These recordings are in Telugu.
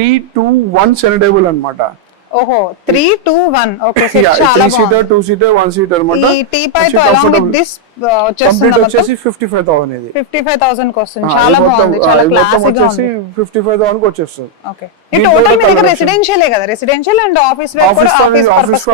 3-2-1 సెనటబుల్ అన్నమాట. ఓహో 3-2-1 ఓకే సో Yeah, చాలా 3-seater, 2-seater, 1-seater అన్నమాట. ఈ టీపై తో అలాంగ్ విత్ దిస్ కంప్లీట్ వచ్చేసి 55,000 ఇది. 55,000 కి వస్తుంది. చాలా బాగుంది, చాలా క్లాసిక్ గా ఉంది. 55,000 కి వచ్చేస్తుంది. ఓకే ఈ టోటల్ మీ దగ్గర రెసిడెన్షియల్ కదా, రెసిడెన్షియల్ అండ్ ఆఫీస్ వేర్ కూడా ఆఫీస్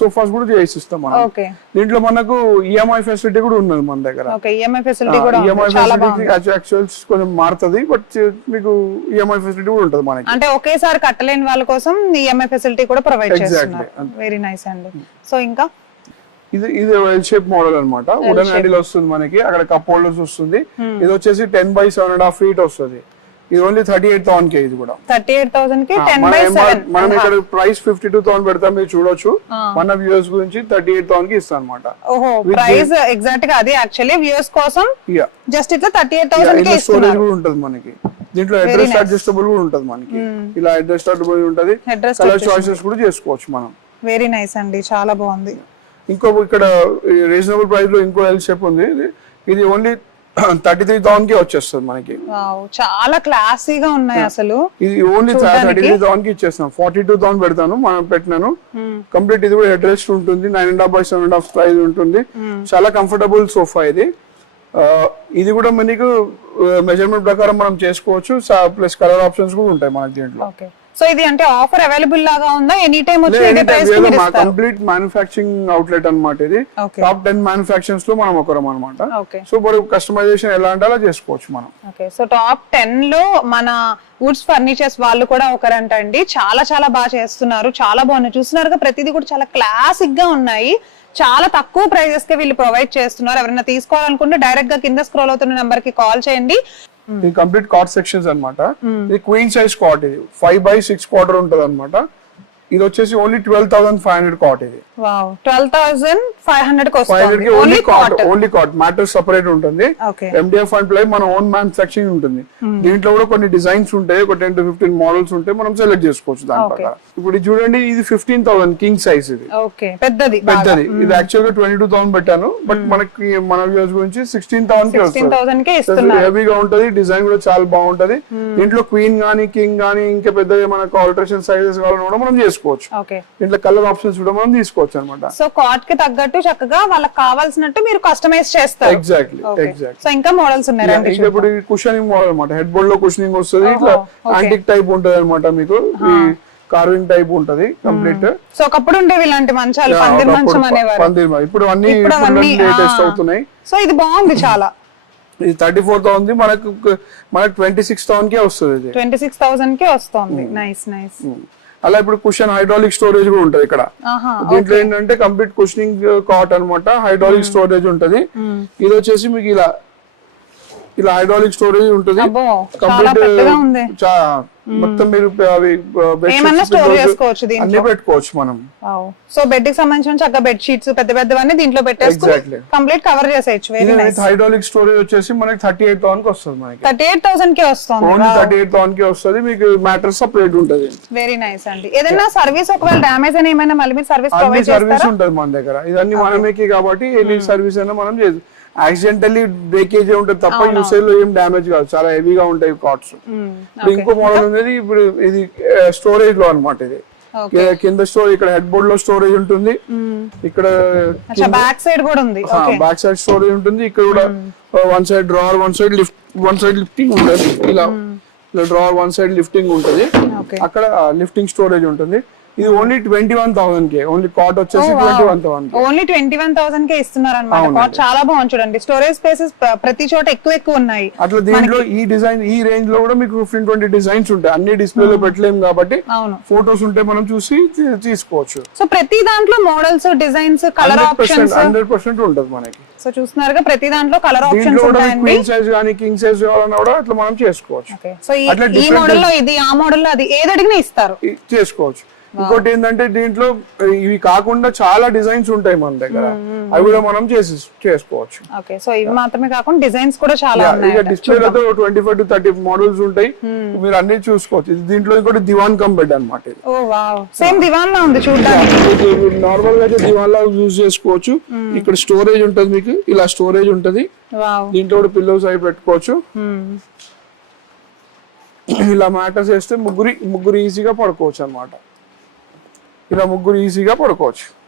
సోఫాస్ కూడా చేసిస్తాం మనం. ఓకే దీంట్లో మనకు ఈఎంఐ ఫెసిలిటీ కూడా ఉన్నది మన దగ్గర. ఓకే ఈఎంఐ ఫెసిలిటీ కూడా ఈఎంఐ ఉంది, చాలా బాగుంది. ఫెసిలిటీ యాక్చువల్స్ కొంచెం మారుతది, బట్ మీకు ఈఎంఐ ఫెసిలిటీ కూడా ఉంటది మనకి. అంటే ఒకేసారి కట్టలేని వాళ్ళ కోసం ఈఎంఐ ఫెసిలిటీ కూడా ప్రొవైడ్ చేస్తున్నారు. వెరీ నైస్ అండి. సో ఇంకా ఇది ఎల్ షేప్ మోడల్ అన్నమాట. వుడెన్ హ్యాండిల్ వస్తుంది మనకి, అక్కడ కప్ హోల్డర్స్ వస్తుంది. ఇది వచ్చేసి 10x7.5 feet వస్తుంది. ఇది ఓన్లీ 38,000 కే. ఇది కూడా 38,000 కి 10x7. మనం ఇక్కడ ప్రైస్ 52,000 పెడతాం, మీరు చూడొచ్చు. మన వ్యూవర్స్ గురించి 38,000 కి ఇస్తాం అన్నమాట. ఓహో ప్రైస్ ఎగ్జాక్ట్ గా అది యాక్చువల్లీ వ్యూవర్స్ కోసం జస్ట్ ఇట్లా 38,000 కి ఇస్తున్నారు. స్టోరేజ్ కూడా ఉంటది మనకి. దీంట్లో అడ్రస్ అడ్జస్టబుల్ కూడా ఉంటది మనకి. ఇలా అడ్రస్ అడ్జస్టబుల్ ఉంటది. కలర్ చాయిసెస్ కూడా చేసుకోవచ్చు మనం. వెరీ నైస్ అండి, చాలా బాగుంది. ఇంకో ఇక్కడ రీజనబుల్ ప్రైస్ లో ఇంకో ఎల్ షేప్ ఉంది. ఇది ఓన్లీ 33,000 కి వచ్చేస్తుంది మనకి. చాలా క్లాసీగా ఉన్నాయి అసలు. ఇది ఓన్లీ 33,000 కి ఇచ్చేస్తాం. 42,000 పెడతాను మనం పెట్టినాను. కంప్లీట్ ఇది కూడా అడ్రస్ ఉంటుంది. 9.5x7.5 ప్రైస్ ఉంటుంది. చాలా కంఫర్టబుల్ సోఫా ఇది. ఇది కూడా మనకు మెజర్మెంట్ ప్రకారం మనం చేసుకోవచ్చు. ప్లస్ కలర్ ఆప్షన్స్ కూడా ఉంటాయి మనకి దీంట్లో. సో ఇది అంటే ఆఫర్ అవైలబుల్ లాగా ఉందా? ఎనీ టైం వచ్చి ఇదే ప్రైస్ కి మీరు ఇస్తారా? కంప్లీట్ మ్యానుఫ్యాక్చరింగ్ అవుట్లెట్ అన్నమాట ఇది. టాప్ 10 మ్యానుఫ్యాక్చరింగ్స్ లో మనం ఒకరం అన్నమాట. సో మరి కస్టమైజేషన్ ఎలా అంటే అలా చేసుకోవచ్చు మనం. ఓకే సో టాప్ 10 లో మన వుడ్స్ ఫర్నిచర్స్ వాళ్ళు కూడా ఒకరంట అండి. చాలా చాలా బాగా చేస్తున్నారు, చాలా బాగున్నాయి. చూస్తున్నారుగా ప్రతిదీ కూడా చాలా క్లాసిక్ గా ఉన్నాయి. చాలా తక్కువ ప్రైజెస్ కి వీళ్ళు ప్రొవైడ్ చేస్తున్నారు. ఎవరైనా తీసుకోవాలనుకుంటే డైరెక్ట్ గా కింద స్క్రోల్ అవుతున్న నెంబర్ కి కాల్ చేయండి. ఇది కంప్లీట్ కాట్ సెక్షన్స్ అన్నమాట. ఇది క్వీన్ సైజ్ కాట్. ఇది 5x6 క్వార్టర్ ఉంటది అన్నమాట. ఇది వచ్చేసి ఓన్లీ 12,500 కాట్. ఇది వావ్ 12,500 కి వస్తుంది. ఓన్లీ కాట్ మ్యాటర్ సెపరేట్ ఉంటుంది. MDF అండ్ ప్లై మన ఓన్ మ్యానుఫ్యాక్చరింగ్ ఉంటుంది. దీంట్లో కూడా కొన్ని డిజైన్స్ ఉంటాయి, ఒక 10 to 15 మోడల్స్ ఉంటాయి, మనం సెలెక్ట్ చేసుకోవచ్చు దాని ప్రకారం. ఇప్పుడు చూడండి ఇది 15,000 కింగ్ సైజ్. ఇది పెద్దది. ఇది యాక్చువల్ గా 22,000 పెట్టాను, బట్ మనకి మన వ్యూస్ గురించి 16,000 కి వస్తుంది. హెవీగా ఉంటది, డిజైన్ కూడా చాలా బాగుంటది. దీంట్లో క్వీన్ గానీ కింగ్ గానీ ఇంకా పెద్దగా మనకు ఆల్టరేషన్ సైజెస్ కావాలని కూడా మనం చేసుకోవచ్చు. దీంట్లో కలర్ ఆప్షన్స్ కూడా మనం తీసుకోవచ్చు అన్నమాట. సో కాట్ కి తగ్గట్టు చక్కగా వాళ్ళకి కావాల్సినట్టు మీరు కస్టమైజ్ చేస్తారు. ఎగ్జాక్ట్లీ. సో ఇంకా మోడల్స్ ఉన్నాయి. ఇప్పుడు కుషనింగ్ మోడల్ అన్నమాట. హెడ్ బోర్డ్ లో కుషనింగ్ వస్తుంది. ఇట్లా యాంటిక్ టైప్ ఉంటది అన్నమాట. మీకు ఈ కార్వింగ్ టైప్ ఉంటది కంప్లీట్. సో ఒకప్పుడు ఉండేవి ఇలాంటి మంచాలు, పందిర్ మంచం అనేవారు. ఇప్పుడు అన్ని లేటెస్ట్ అవుతున్నాయి. సో ఇది బాగుంది చాలా. ఇది 34,000 మనకు 26,000 కే వస్తుంది. ఇది 26,000 కే వస్తుంది. Nice nice. అలా ఇప్పుడు కుషన్ హైడ్రాలిక్ స్టోరేజ్ కూడా ఉంటది ఇక్కడ. దీంట్లో ఏంటంటే కంప్లీట్ కుషనింగ్ కాట్ అన్నమాట. హైడ్రాలిక్ స్టోరేజ్ ఉంటది. ఇది వచ్చేసి మీకు ఇలా హైడ్రాలిక్ స్టోరేజ్ ఉంటుంది. కంప్లీట్ మొత్తం మీరు అన్ని పెట్టుకోవచ్చు మనం. సో బెడ్ కి సంబంధించిన చక్కగా బెడ్ షీట్స్ పెద్ద పెద్దవన్నీ దీంట్లో పెట్టేసుకొని కంప్లీట్ కవర్ చేసేయచ్చు. హైడ్రాలిక్ స్టోరేజ్ వచ్చేసి మనకి 38,000 కి వస్తుంది. మనకి 38,000 కి వస్తుంది. ఓన్లీ 38,000 కి వస్తుంది. మీకు మ్యాటర్ సెపరేట్ ఉంటది. వెరీ నైస్ అండి. ఏదైనా సర్వీస్ ఒకవేళ డ్యామేజ్ అయినా ఏమైనా మళ్ళీ మీరు సర్వీస్ ప్రొవైడ్ చేస్తారా? సర్వీస్ ఉంటది మన దగ్గర. ఇదన్నీ మనమేకి కాబట్టి ఎనీ సర్వీస్ అయినా మనం చేస్తాం. యాక్సిడెంటల్లీ బ్రేకేజ్ ఉంటుంది తప్ప యూసేజ్ లో ఏం డ్యామేజ్ కాదు. చాలా హెవీగా ఉంటాయి కార్డ్స్. ఇంకో మోడల్ ఉంది. ఇప్పుడు ఇది స్టోరేజ్ లో అన్నమాట. ఇది కింద ఇక్కడ హెడ్ బోర్డ్ లో స్టోరేజ్ ఉంటుంది. ఇక్కడ బ్యాక్ సైడ్ కూడా ఉంది. బ్యాక్ సైడ్ స్టోరేజ్ ఉంటుంది. ఇక్కడ కూడా one side drawer, one side lifting ఉంటుంది. ఇలా డ్రావర్ వన్ సైడ్ లిఫ్టింగ్ ఉంటుంది. అక్కడ లిఫ్టింగ్ స్టోరేజ్ ఉంటుంది. ఇది ఓన్లీ 21,000 కే. ఓన్లీ కాట్ వచ్చేసి 21,000. ఓన్లీ 21,000 కే ఇస్తున్నారు అన్నమాట. చాలా బాగుంది చూడండి. స్టోరేజ్ స్పేసెస్ ప్రతి చోట ఎక్కువ ఉన్నాయి. అట్లా దీంట్లో ఈ డిజైన్ ఈ రేంజ్ లో కూడా మీకు 15-20 డిజైన్స్ ఉంటాయి. అన్ని డిస్ప్లే లో పెట్టలేము కాబట్టి ఫోటోస్ ఉంటే మనం చూసి తీసుకోవచ్చు. సో ప్రతి దాంట్లో మోడల్స్, డిజైన్స్, కలర్ ఆప్షన్స్ 100% ఉంటది మనకి. సో చూస్తున్నారుగా ప్రతి దాంట్లో కలర్ ఆప్షన్స్ ఉంటాయండి. క్వీన్ సైజ్ గానీ కింగ్ సైజ్ కావాలన్నా కూడా అట్లా మనం చేసుకోవచ్చు. సో ఈ మోడల్ లో ఇది, ఆ మోడల్ లో అది, ఏది అడిగినా ఇస్తారు, చేసుకోవచ్చు. ఇంకోటి ఏంటంటే దీంట్లో ఇవి కాకుండా చాలా డిజైన్స్ ఉంటాయి మన దగ్గర. అవి కూడా మనం చేసుకోవచ్చు. ఓకే సో ఇవి మాత్రమే కాకుండా డిజైన్స్ కూడా చాలా ఉన్నాయి. డిస్ప్లేలతో 25 to 30 మోడల్స్ ఉంటాయి. మీరు అన్ని చూసుకోవచ్చు. దీంట్లో ఇంకోటి దివాన్ కమ్ బెడ్ అన్నమాట. ఓ వావ్, సేమ్ దివాన్ లా ఉంది చూడడానికి. నార్మల్ గా అయితే దివాన్ లా యూజ్ చేసుకోవచ్చు. ఇక్కడ స్టోరేజ్ ఉంటది. మీకు ఇలా స్టోరేజ్ ఉంటది. దీంట్లో కూడా పిల్లోస్ అవి పెట్టుకోవచ్చు. ఇలా మ్యాటర్స్ వేస్తే ముగ్గురు ఈజీగా పడుకోవచ్చు అన్నమాట. ఇలా ముగ్గురు ఈజీగా పడుకోవచ్చు.